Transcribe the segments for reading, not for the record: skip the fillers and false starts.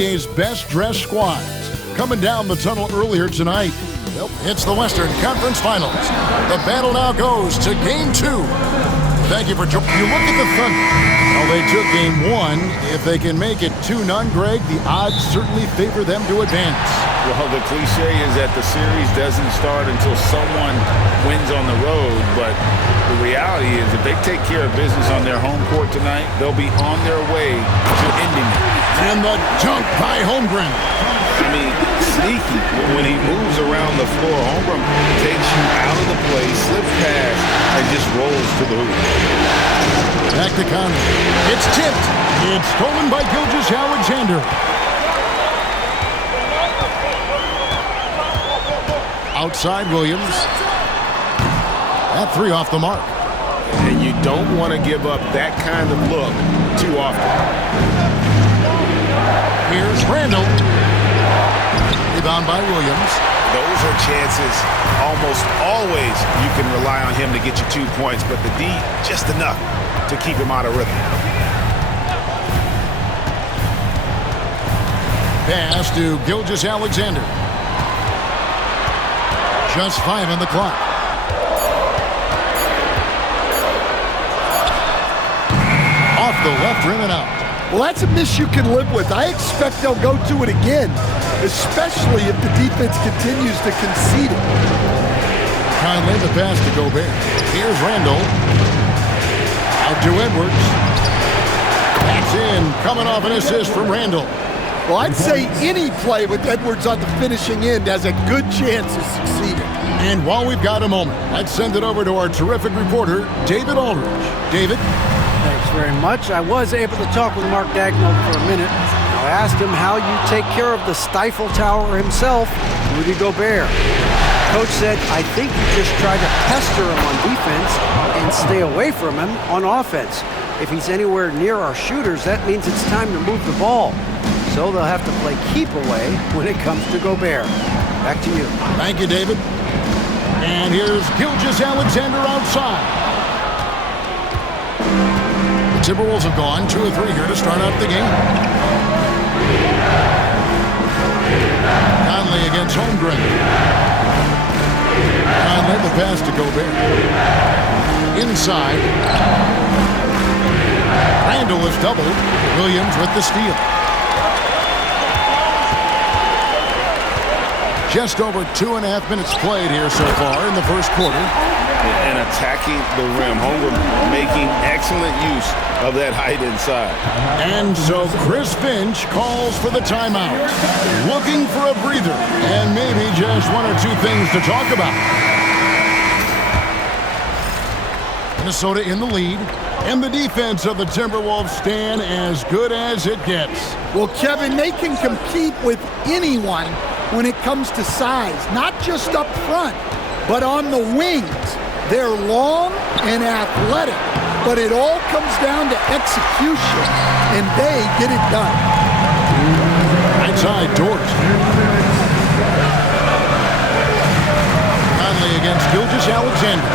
NBA's best-dressed squads coming down the tunnel earlier tonight. Well, it's the Western Conference Finals. The battle now goes to Game 2. Thank you for joining. You look at the Thunder. Well, they took Game 1. If they can make it 2-0, Greg, the odds certainly favor them to advance. Well, the cliche is that the series doesn't start until someone wins on the road, but the reality is if they take care of business on their home court tonight, they'll be on their way to ending it. And the dunk by Holmgren. I mean, sneaky. When he moves around the floor, Holmgren takes you out of the play, slips past, and just rolls to the hoop. Back to Conley. It's tipped. It's stolen by Gilgeous-Alexander. Outside Williams. That three off the mark. And you don't want to give up that kind of look too often. Here's Randall. Rebound by Williams. Those are chances almost always you can rely on him to get you 2 points, but the D just enough to keep him out of rhythm. Pass to Gilgeous-Alexander. Just 5 on the clock. Off the left rim and out. Well, that's a miss you can live with. I expect they'll go to it again, especially if the defense continues to concede it. Conley, the pass to Gobert. Here's Randall. Out to Edwards. That's in. Coming off an assist from Randall. Well, I'd say any play with Edwards on the finishing end has a good chance of succeeding. And while we've got a moment, let's send it over to our terrific reporter, David Aldridge. David? Thanks very much. I was able to talk with Mark Dagnall for a minute. I asked him how you take care of the Stifle Tower himself, Rudy Gobert. Coach said, I think you just try to pester him on defense and stay away from him on offense. If he's anywhere near our shooters, that means it's time to move the ball. So they'll have to play keep away when it comes to Gobert. Back to you. Thank you, David. And here's Gilgeous-Alexander outside. The Timberwolves have gone 2 of 3 here to start out the game. Conley against Holmgren. Conley the pass to Gobert. Inside. Randall is doubled. Williams with the steal. Just over 2.5 minutes played here so far in the first quarter. And attacking the rim. Holmgren making excellent use of that height inside. And so Chris Finch calls for the timeout. Looking for a breather and maybe just 1 or 2 things to talk about. Minnesota in the lead. And the defense of the Timberwolves stand as good as it gets. Well, Kevin, they can compete with anyone when it comes to size, not just up front, but on the wings. They're long and athletic, but it all comes down to execution, and they get it done. Right side, Dort. Conley against Gilgeous-Alexander.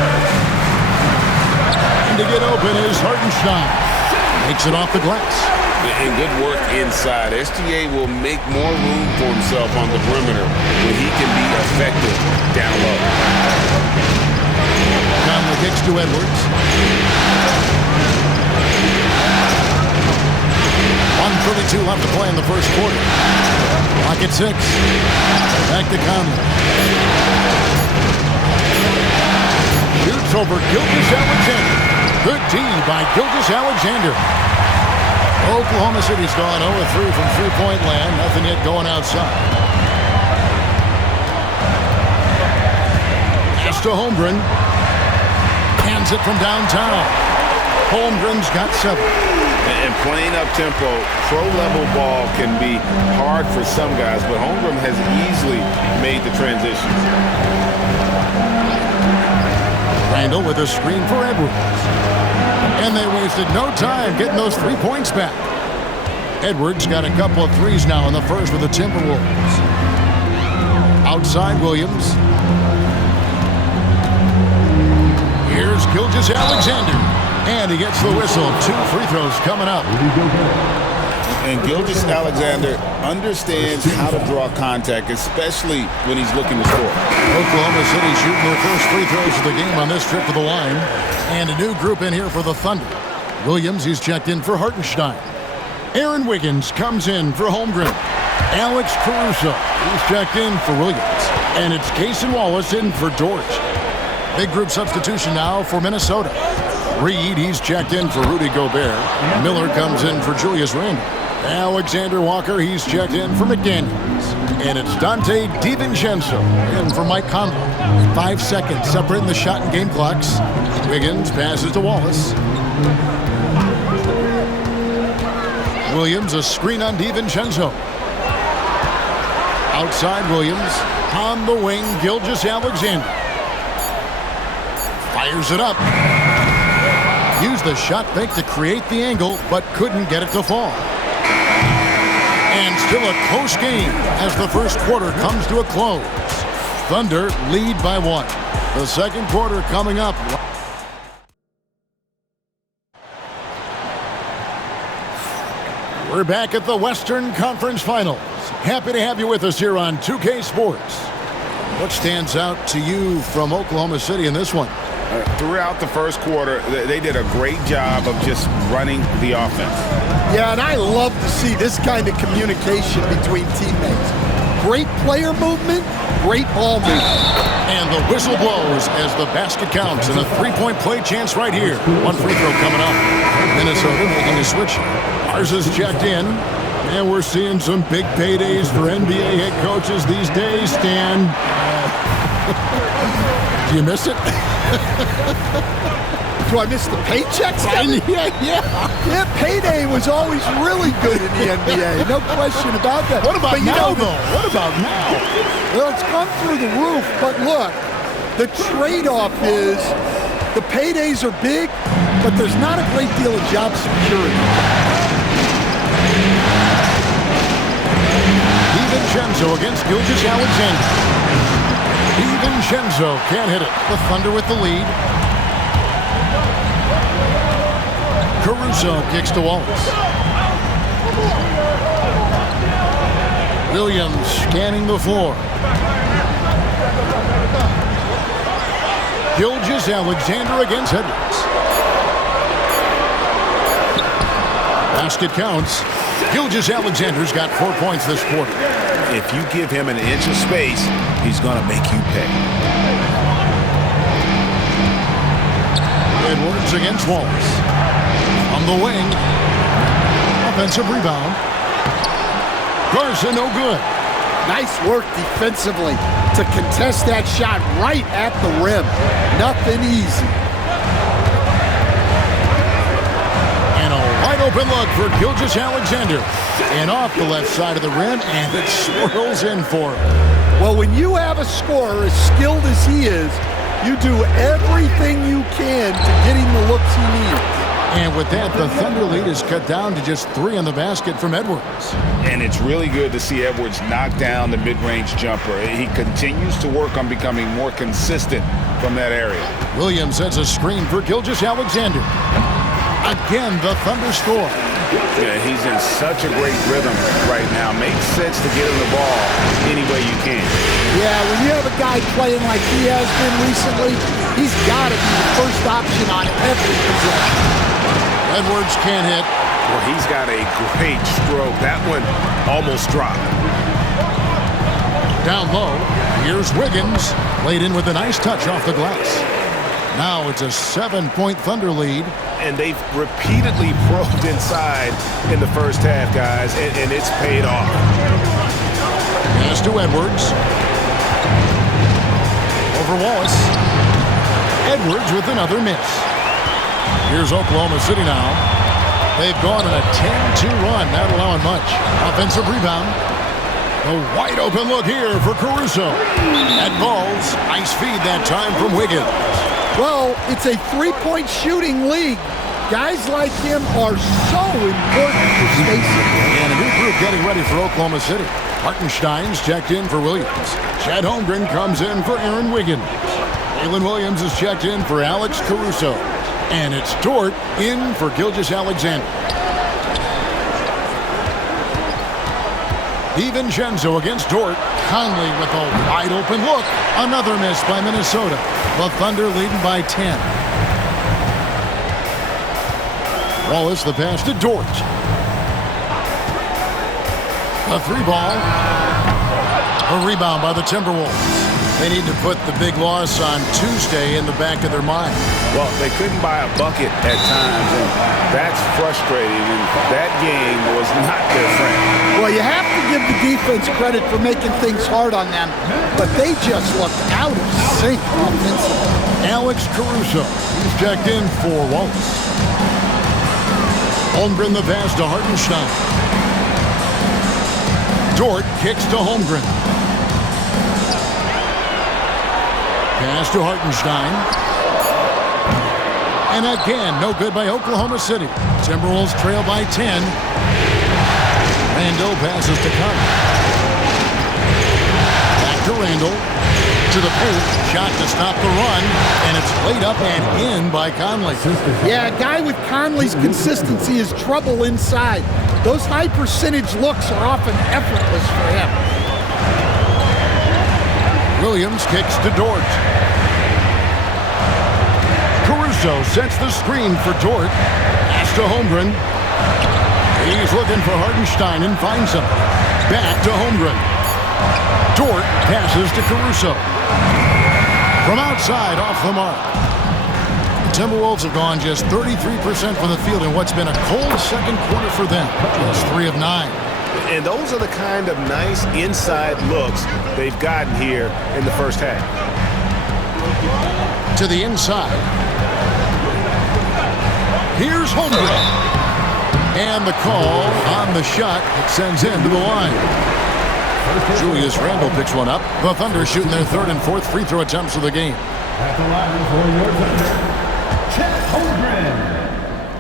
And to get open is Hartenstein. Makes it off the glass. And good work inside. SGA will make more room for himself on the perimeter when he can be effective down low. Conley kicks to Edwards. 1:32 left to play in the first quarter. Clock at 6. Back to Conley. Shoots over Gilgeous-Alexander. Good D by Gilgeous-Alexander. Oklahoma City's gone 0-3 from three-point land. Nothing yet going outside. Pass to Holmgren. Hands it from downtown. Holmgren's got 7. And playing up-tempo, pro-level ball can be hard for some guys, but Holmgren has easily made the transition. Randall with a screen for Edwards. And they wasted no time getting those 3 points back. Edwards got a couple of threes now in the first with the Timberwolves. Outside Williams. Here's Gilgeous-Alexander. And he gets the whistle. 2 free throws coming up. And Gilgeous-Alexander understands how to draw contact, especially when he's looking to score. Oklahoma City shooting their first free throws of the game on this trip to the line. And a new group in here for the Thunder. Williams, he's checked in for Hartenstein. Aaron Wiggins comes in for Holmgren. Alex Caruso, he's checked in for Williams. And it's Cason Wallace in for George. Big group substitution now for Minnesota. Reed, he's checked in for Rudy Gobert. Miller comes in for Julius Randle. Alexander Walker, he's checked in for McDaniels. And it's Dante DiVincenzo in for Mike Conley. 5 seconds separating the shot and game clocks. Wiggins passes to Wallace. Williams, a screen on DiVincenzo. Outside Williams. On the wing, Gilgeous-Alexander. Fires it up. Used the shot fake to create the angle, but couldn't get it to fall. And still a close game as the first quarter comes to a close. Thunder lead by 1. The second quarter coming up. We're back at the Western Conference Finals. Happy to have you with us here on 2K Sports. What stands out to you from Oklahoma City in this one? Throughout the first quarter, they did a great job of just running the offense. Yeah, and I love to see this kind of communication between teammates. Great player movement, great ball movement. And the whistle blows as the basket counts, and a three-point play chance right here. One free throw coming up. Minnesota making a switch. Ours is checked in, and we're seeing some big paydays for NBA head coaches these days, Stan. Do you miss it? Do I miss the paychecks? Yeah, payday was always really good in the NBA. No question about that. What about now, though? What about now? Well, it's gone through the roof, but look, the trade-off is the paydays are big, but there's not a great deal of job security. DiVincenzo against Gilgeous-Alexander. DiVincenzo can't hit it. The Thunder with the lead. Caruso kicks to Wallace. Williams scanning the floor. Gilgeous-Alexander against Edwards. Basket counts. Gilgeous-Alexander's got 4 points this quarter. If you give him an inch of space, he's going to make you pay. Edwards against Wallace. On the wing. Offensive rebound. Garza, no good. Nice work defensively to contest that shot right at the rim. Nothing easy. And a wide open look for Gilgeous-Alexander. And off the left side of the rim, and it swirls in for him. Well, when you have a scorer as skilled as he is, you do everything you can to get him the looks he needs. And with that, the Thunder lead is cut down to just 3 on the basket from Edwards. And it's really good to see Edwards knock down the mid-range jumper. He continues to work on becoming more consistent from that area. Williams sets a screen for Gilgeous-Alexander. Again, the Thunder score. Yeah, he's in such a great rhythm right now. Makes sense to get him the ball any way you can. Yeah, when you have a guy playing like he has been recently, he's got to be the first option on every possession. Edwards can't hit. Well, he's got a great stroke. That one almost dropped. Down low, here's Wiggins. Played in with a nice touch off the glass. Now it's a 7-point Thunder lead. And they've repeatedly probed inside in the first half, guys, and it's paid off. Pass to Edwards. Over Wallace. Edwards with another miss. Here's Oklahoma City now. They've gone on a 10-2 run, not allowing much. Offensive rebound. A wide open look here for Caruso. That falls. Nice feed that time from Wiggins. Well, it's a three-point shooting league. Guys like him are so important for spacing. And a new group getting ready for Oklahoma City. Hartenstein's checked in for Williams. Chad Holmgren comes in for Aaron Wiggins. Jalen Williams is checked in for Alex Caruso. And it's Dort in for Gilgeous-Alexander. DiVincenzo against Dort. Conley with a wide open look. Another miss by Minnesota. The Thunder leading by 10. Wallace the pass to Dort. A 3-ball. A rebound by the Timberwolves. They need to put the big loss on Tuesday in the back of their mind. Well, they couldn't buy a bucket at times, and that's frustrating, and that game was not their friend. Well, you have to give the defense credit for making things hard on them, but they just looked out of sync offensively. Alex Caruso, he's checked in for Wallace. Holmgren the pass to Hartenstein. Dort kicks to Holmgren. Pass to Hartenstein. And again, no good by Oklahoma City. Timberwolves trail by 10. Randall passes to Conley. Back to Randall. To the paint. Shot to stop the run. And it's laid up and in by Conley. Yeah, a guy with Conley's consistency is trouble inside. Those high percentage looks are often effortless for him. Williams kicks to Dort. Caruso sets the screen for Dort. Pass to Holmgren. He's looking for Hartenstein and finds him. Back to Holmgren. Dort passes to Caruso. From outside, off the mark. The Timberwolves have gone just 33% from the field in what's been a cold second quarter for them. Just 3 of 9. And those are the kind of nice inside looks they've gotten here in the first half. To the inside. Here's Holmgren. And the call on the shot that sends him to the line. Julius Randle picks one up. The Thunder shooting their 3rd and 4th free throw attempts of the game. At the line for your Thunder, Chet Holmgren,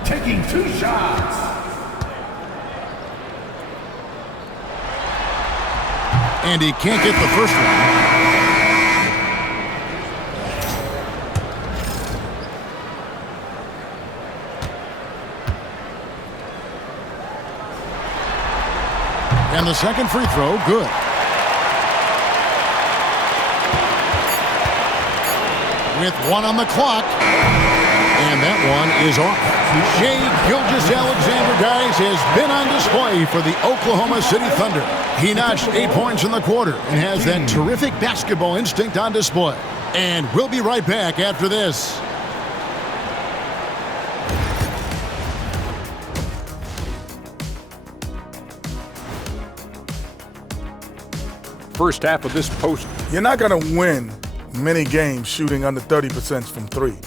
taking 2 shots. And he can't get the first one. And the second free throw, good. With 1 on the clock. And that one is off. Shai Gilgeous-Alexander, guys, has been on display for the Oklahoma City Thunder. He notched 8 points in the quarter and has that terrific basketball instinct on display. And we'll be right back after this. First half of this post. You're not going to win many games shooting under 30% from 3.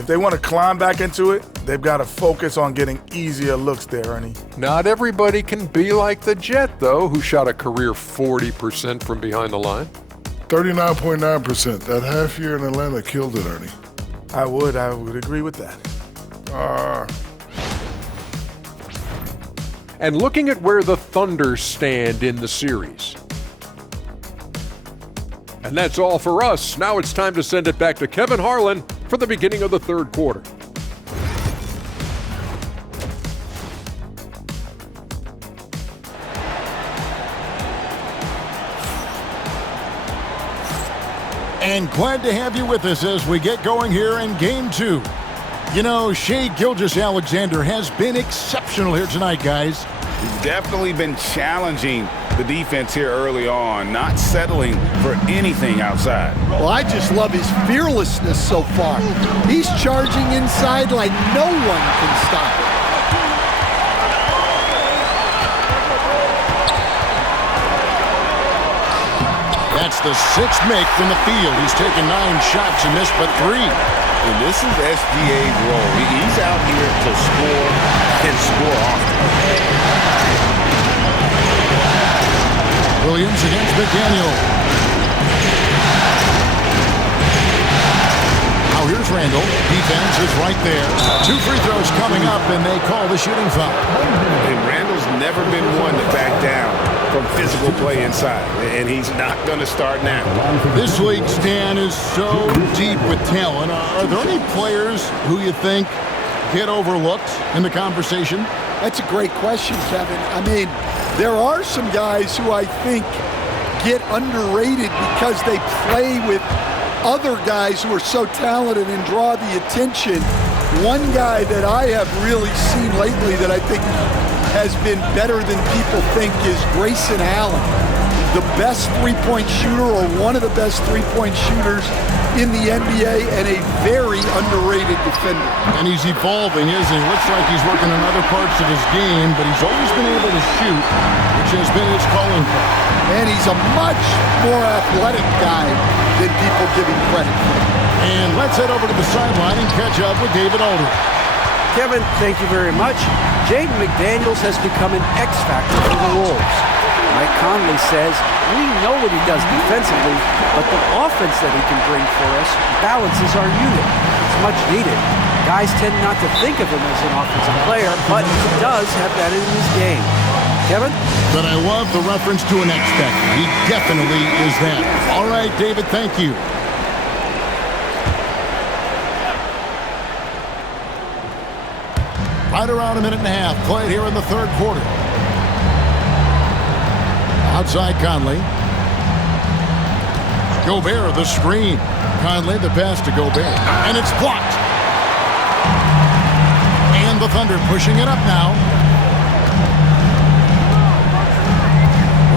If they want to climb back into it, they've got to focus on getting easier looks there, Ernie. Not everybody can be like the Jet, though, who shot a career 40% from behind the line. 39.9%. That half year in Atlanta killed it, Ernie. I would agree with that. And looking at where the Thunder stand in the series. And that's all for us. Now it's time to send it back to Kevin Harlan for the beginning of the 3rd quarter. And glad to have you with us as we get going here in Game 2. You know, Shai Gilgeous-Alexander has been exceptional here tonight, guys. He's definitely been challenging the defense here early on, not settling for anything outside. Well, I just love his fearlessness so far. He's charging inside like no one can stop him. That's the 6th make from the field. He's taken 9 shots and missed but 3. And this is SGA's role. He's out here to score and score often. Williams against McDaniel. Now here's Randall. Defense is right there. 2 free throws coming up, and they call the shooting foul. And Randall's never been one to back down from physical play inside, and he's not going to start now. This league, Stan, is so deep with talent. Are there any players who you think get overlooked in the conversation? That's a great question, Kevin. I mean, There are some guys who I think get underrated because they play with other guys who are so talented and draw the attention. One guy that I have really seen lately that I think has been better than people think is Grayson Allen, the best three-point shooter or one of the best three-point shooters in the NBA and a very underrated defender. And he's evolving, isn't he? Looks like he's working on other parts of his game, but he's always been able to shoot, which has been his calling card. And he's a much more athletic guy than people give him credit for. And let's head over to the sideline and catch up with David Aldridge. Kevin, thank you very much. Jaden McDaniels has become an X factor for the Wolves. Mike Conley says, we know what he does defensively, but the offense that he can bring for us balances our unit. It's much needed. Guys tend not to think of him as an offensive player, but he does have that in his game. Kevin? But I love the reference to an X factor. He definitely is that. All right, David, thank you. Right around a minute and a half played here in the third quarter. Outside Conley. Gobert, the screen. Conley, the pass to Gobert. And it's blocked. And the Thunder pushing it up now.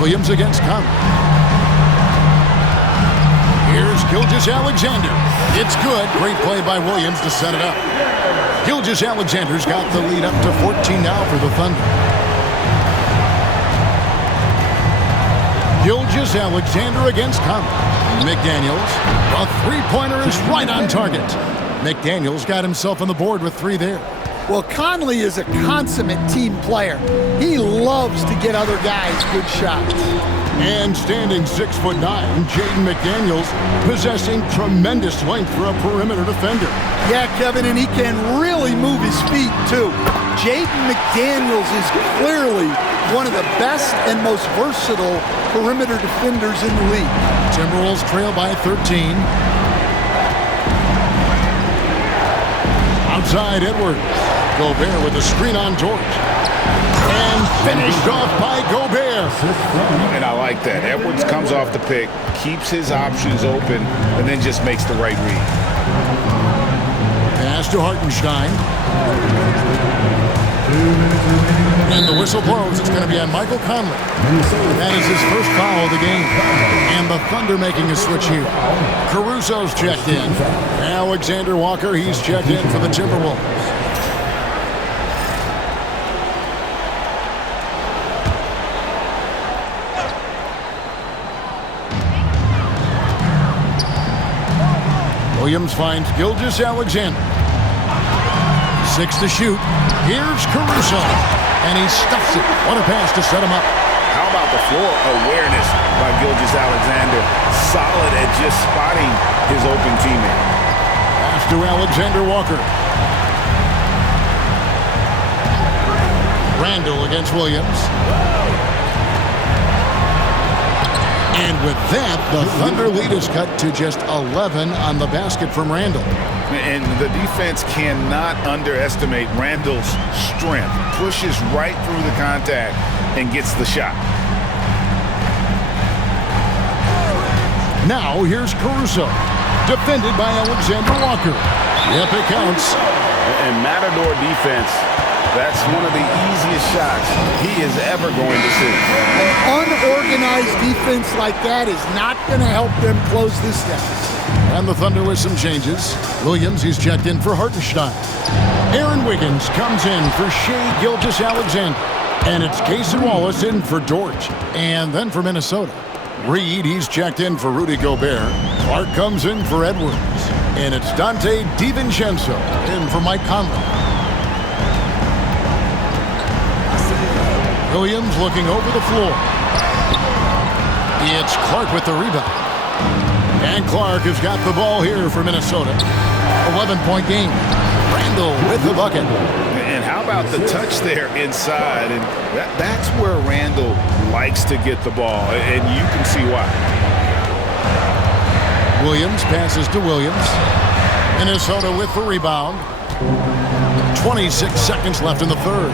Williams against Conley. Here's Gilgeous-Alexander. It's good. Great play by Williams to set it up. Gilgeous-Alexander's got the lead up to 14 now for the Thunder. Gilgeous-Alexander against Conley. McDaniels. A three-pointer is right on target. McDaniels got himself on the board with 3 there. Well, Conley is a consummate team player. He loves to get other guys good shots. And standing 6'9", Jaden McDaniels possessing tremendous length for a perimeter defender. Yeah, Kevin, and he can really move his feet, too. Jaden McDaniels is clearly one of the best and most versatile perimeter defenders in the league. Timberwolves trail by 13. Outside Edwards. Gobert with a screen on George. And finished off by Gobert. And I like that. Edwards comes off the pick, keeps his options open, and then just makes the right read. Pass to Hartenstein. And the whistle blows. It's going to be on Michael Conley. That is his first foul of the game. And the Thunder making a switch here. Caruso's checked in. Alexander Walker, he's checked in for the Timberwolves. Williams finds Gilgeous-Alexander. 6 to shoot. Here's Caruso. And he stuffs it. What a pass to set him up. How about the floor awareness by Gilgeous-Alexander? Solid at just spotting his open teammate. Pass to Alexander Walker. Randall against Williams. And with that, the Thunder lead is cut to just 11 on the basket from Randall. And the defense cannot underestimate Randall's strength. Pushes right through the contact and gets the shot. Now here's Caruso, defended by Alexander Walker. Yep, it counts. And Matador defense, that's one of the easiest shots he is ever going to see. An unorganized defense like that is not going to help them close this deficit. And the Thunder with some changes. Williams, he's checked in for Hartenstein. Aaron Wiggins comes in for Shai Gilgeous-Alexander. And it's Cason Wallace in for George. And then for Minnesota, Reed, he's checked in for Rudy Gobert. Clark comes in for Edwards. And it's Dante DiVincenzo in for Mike Conley. Williams looking over the floor. It's Clark with the rebound. And Clark has got the ball here for Minnesota. 11-point game. Randall with the bucket. And how about the touch there inside? And that's where Randall likes to get the ball, and you can see why. Williams passes to Williams. Minnesota with the rebound. 26 seconds left in the third.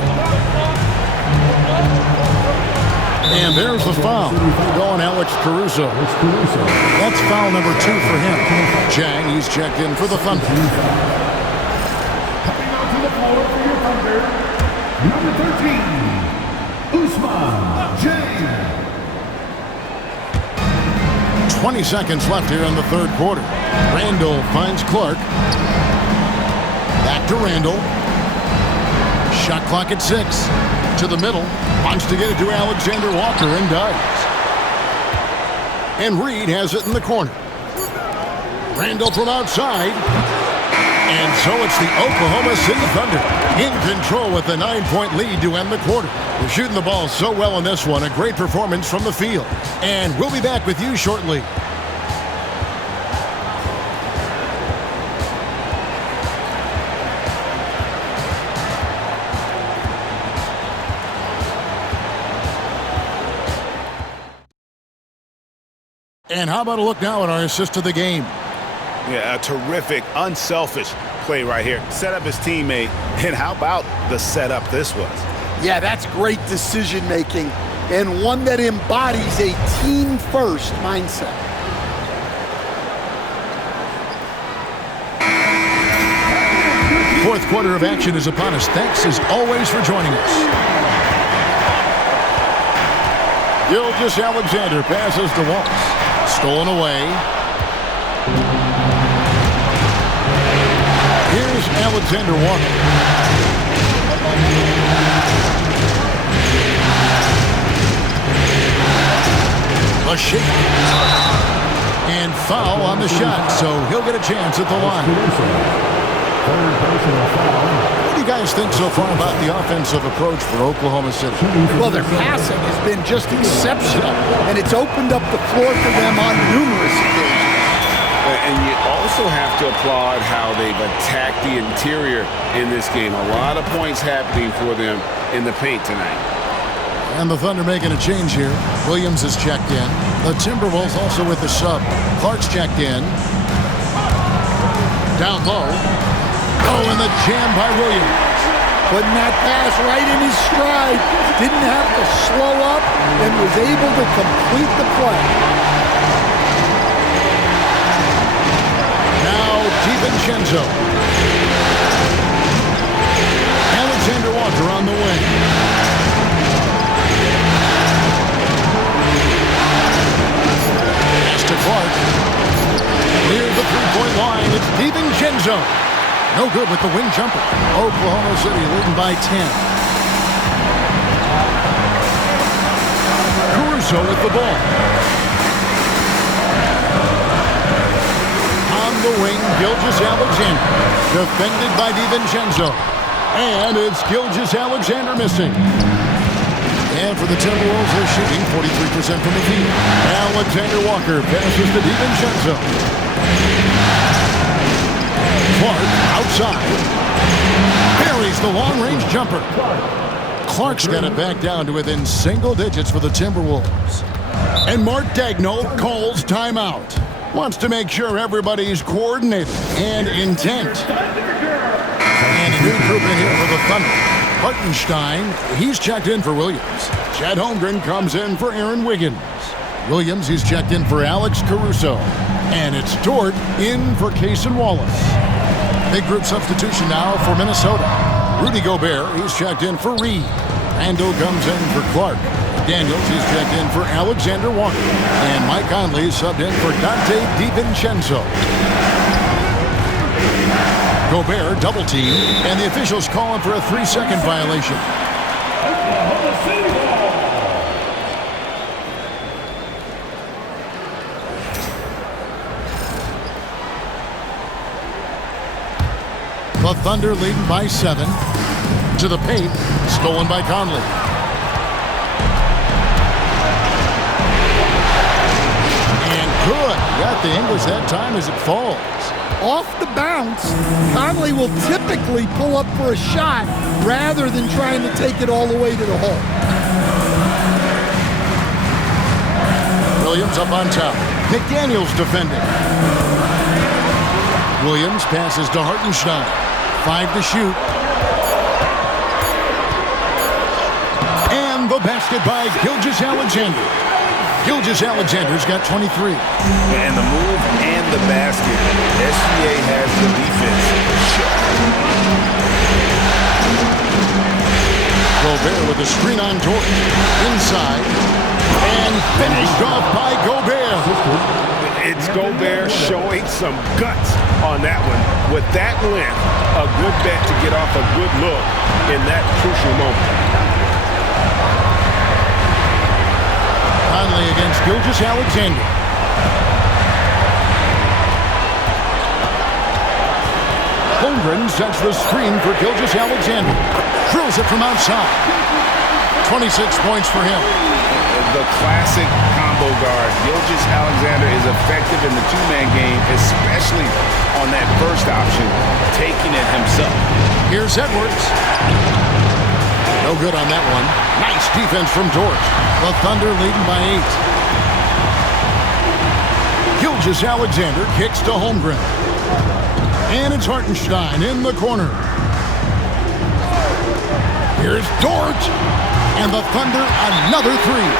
And there's the foul. Going Alex Caruso. That's foul number 2 for him. Chang, he's checked in for the Thunder. Coming out to the floor for your Thunder, number 13, Usman Chang. 20 seconds left here in the third quarter. Randall finds Clark. Back to Randall. Shot clock at 6. To the middle. Wants to get it to Alexander Walker and does. And Reed has it in the corner. Randall from outside. And so it's the Oklahoma City Thunder in control with a 9-point lead to end the quarter. They're shooting the ball so well in this one. A great performance from the field. And we'll be back with you shortly. And how about a look now at our assist of the game? Yeah, a terrific, unselfish play right here. Set up his teammate, and how about the setup this was? Yeah, that's great decision-making, and one that embodies a team-first mindset. Fourth quarter of action is upon us. Thanks, as always, for joining us. Gilgeous Alexander passes to Walsh. Stolen away. Here's Alexander Walker. A shake. And foul on the shot, so he'll get a chance at the line. What do you guys think so far about the offensive approach for Oklahoma City? Well, their passing has been just exceptional, and it's opened up the floor for them on numerous occasions. And you also have to applaud how they've attacked the interior in this game. A lot of points happening for them in the paint tonight. And the Thunder making a change here. Williams is checked in. The Timberwolves also with the sub. Clark's checked in. Down low. Oh, and the jam by Williams. Putting that pass right in his stride. Didn't have to slow up and was able to complete the play. Now DiVincenzo. Alexander Walker on the wing. Pass to Clark. Near the three-point line, it's DiVincenzo. No good with the wing jumper. Oklahoma City leading by 10. Caruso with the ball. On the wing, Gilgeous Alexander. Defended by DiVincenzo. And it's Gilgeous Alexander missing. And for the Timberwolves, they're shooting 43% from the field. Alexander Walker passes to DiVincenzo. Clark outside. Buries the long-range jumper. Clark's got it back down to within single digits for the Timberwolves. And Mark Daigneault calls timeout. Wants to make sure everybody's coordinated and intent. And a new group in here for the Thunder. Hartenstein, he's checked in for Williams. Chad Holmgren comes in for Aaron Wiggins. Williams, he's checked in for Alex Caruso. And it's Dort in for Cason Wallace. Big group substitution now for Minnesota. Rudy Gobert, he's checked in for Reed. Randall comes in for Clark. Daniels, he's checked in for Alexander Walker. And Mike Conley subbed in for Dante DiVincenzo. Gobert double team, and the officials calling for a 3-second violation. The Thunder leading by 7. To the paint, stolen by Conley. And good. Got the English that time as it falls. Off the bounce, Conley will typically pull up for a shot rather than trying to take it all the way to the hole. Williams up on top. McDaniels defending. Williams passes to Hartenstein. 5 to shoot. And the the basket by Gilgeous-Alexander. Gilgeous-Alexander's got 23. And the move and the basket. SGA has the defense. Gobert with a screen on George. Inside. And finished off by Gobert. It's Gobert showing some guts on that one. With that length, a good bet to get off a good look in that crucial moment. Conley against Gilgeous-Alexander. Holmgren sets the screen for Gilgeous-Alexander. Drills it from outside. 26 points for him. The classic combo guard. Gilgeous-Alexander is effective in the two-man game, especially on that first option, taking it himself. Here's Edwards. No good on that one. Nice defense from George. The Thunder leading by 8. Gilgeous-Alexander kicks to Holmgren. And it's Hartenstein in the corner. Here's George. And the Thunder another three.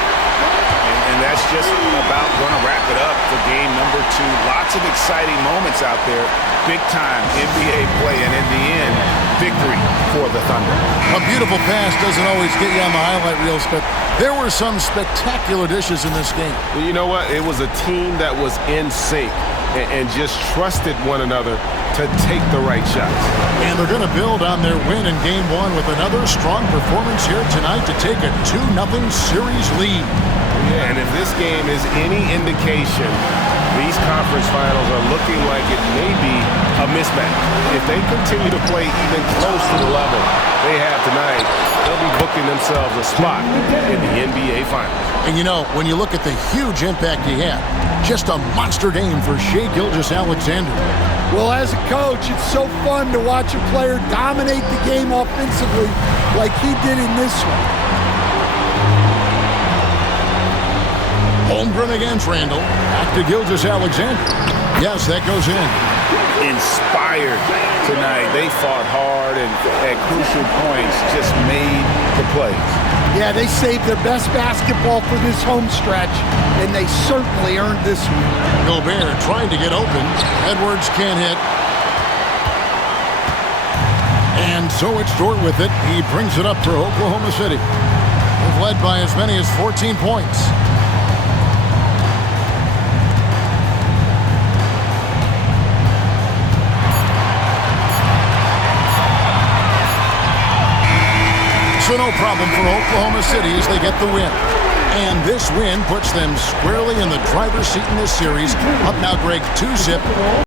And that's just about going to wrap it up for game number 2. Lots of exciting moments out there. Big-time NBA play, and in the end, victory for the Thunder. A beautiful pass doesn't always get you on the highlight reels, but there were some spectacular dishes in this game. Well, you know what? It was a team that was in sync and just trusted one another to take the right shots. And they're going to build on their win in Game 1 with another strong performance here tonight to take a 2-0 series lead. Yeah, and if this game is any indication, these conference finals are looking like it may be a mismatch. If they continue to play even close to the level they have tonight, they'll be booking themselves a spot in the NBA Finals. And you know, when you look at the huge impact he had, just a monster game for Shai Gilgeous-Alexander. Well, as a coach, it's so fun to watch a player dominate the game offensively like he did in this one. Holmgren against Randall. Back to Gilgeous-Alexander. Yes, that goes in. Inspired tonight. They fought hard and at crucial points just made the plays. Yeah, they saved their best basketball for this home stretch, and they certainly earned this one. Gobert trying to get open. Edwards can't hit. And so it's Dort with it. He brings it up for Oklahoma City. They've led by as many as 14 points. So no problem for Oklahoma City as they get the win. And this win puts them squarely in the driver's seat in this series. Up now, Greg, 2-zip.